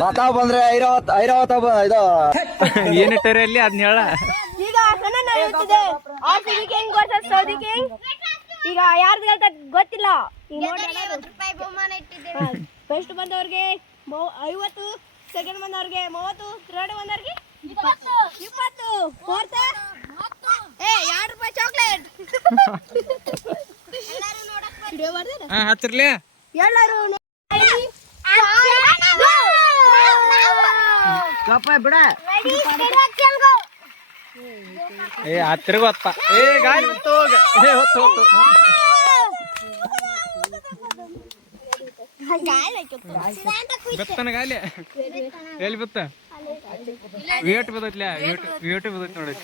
ರಥ ಬಂದ್ರೆ ಐರಾವತ ಇದು ಏನಿಟ್ಟಾರೆ ಅಲ್ಲಿ ಅದ್ನ ಹೇಳ. ಈಗ RCB king versus Saudi king. ಈಗ ಯಾರ್ದು ಗೆಲ್ತ ಗೊತ್ತಿಲ್ಲ. ಫಸ್ಟ್ ಬಂದವ್ರಿಗೆ 50, ಸೆಕೆಂಡ್ ಬಂದವ್ರಿಗೆ 30, ಥರ್ಡ್ ಬಂದವ್ರಿಗೆ 20, ಫೋರ್ತ್ ₹2 ಚಾಕ್ಲೇಟ್. ಹತ್ತಿರ್ಲಿ ಎಲ್ಲರೂ ಬಿಡ ಹತ್ತಿರ ಗೊತ್ತ. ಗಾಳಿ ಬಿತ್ತು ಹೋಗ. ಹೊತ್ತು ಬಿತ್ತನ ಗಾಲಿ ಎಲ್ಲಿ ಬಿತ್ತ? ವಿಯಟ್ ಬದತ್ಲ ವಿಯಟ್ ಬದತ್ ನೋಡಿ.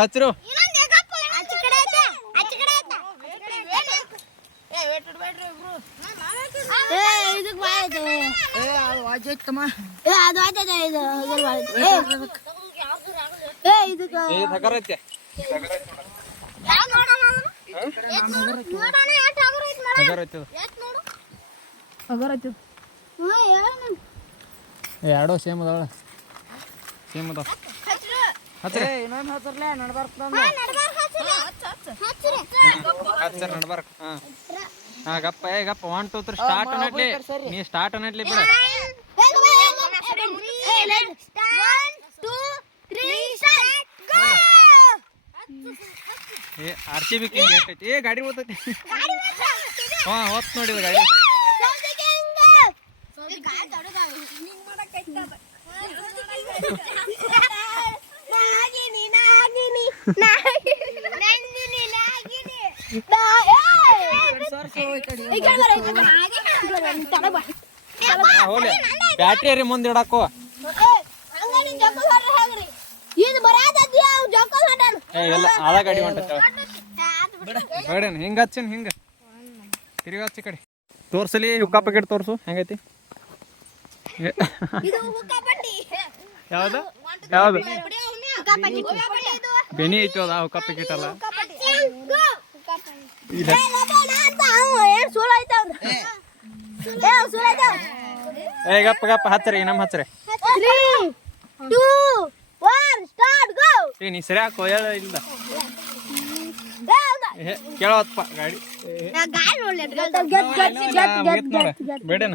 ಹಚ್ಚಿರು ಎರಡೋ ಸೇಮ್ ಅದಾವ. ಸೇಮ್ ಅದಾವ. ನಡ್ಬಾರ್ಕ. ಹಾ ಗಪ್ಪ. ಗಪ್ಪ 1 2 3 ಸ್ಟಾರ್ಟ್ ಅನ್ನಟ್ಲಿ. ನೀ ಸ್ಟಾರ್ಟ್ ಅನ್ನಟ್ಲಿ ಬಿಡ. RCB ಕಿಂಗ್ ಎಷ್ಟೈತಿ? ಗಾಡಿ ಓದೈತಿ. ಹೊತ್ತು ನೋಡಿದ ಗಾಡಿ. ಬ್ಯಾಟ್ರಿ ಮುಂದೆ ಇಡಾಕೋ. ಅದ ಗಾಡಿ ಹೊಂಟೈತೆ ಬೇಡೇನು? ಹಿಂಗ ಹಚ್ಚೇನು? ಹಿಂಗ ತಿರುಗಿ ಹಚ್ಚಿ ಕಡೆ ತೋರ್ಸಲಿ. ಹುಕ್ಕಾ ಪ್ಯಾಕೆಟ್ ತೋರ್ಸು ಹೆಂಗೈತಿ. ಯಾವ್ದು ಯಾವ್ದು ಬೆನಿ ಐತಿ ಅದ ಹುಕ್ಕಾ ಪ್ಯಾಕೆಟ್ ಅಲ್ಲ. ಗಪ್ಪ ಗಪ್ಪ ಹಚ್ಚರಿ. ನಮ್ಮ ಹಚ್ಚರಿ. ನೀ ಸರಿ ಹಾಕೋ. ಇಲ್ಲ ಕೇಳವತ್ತಪ್ಪ ಗಾಡಿ ಬೇಡೇನ?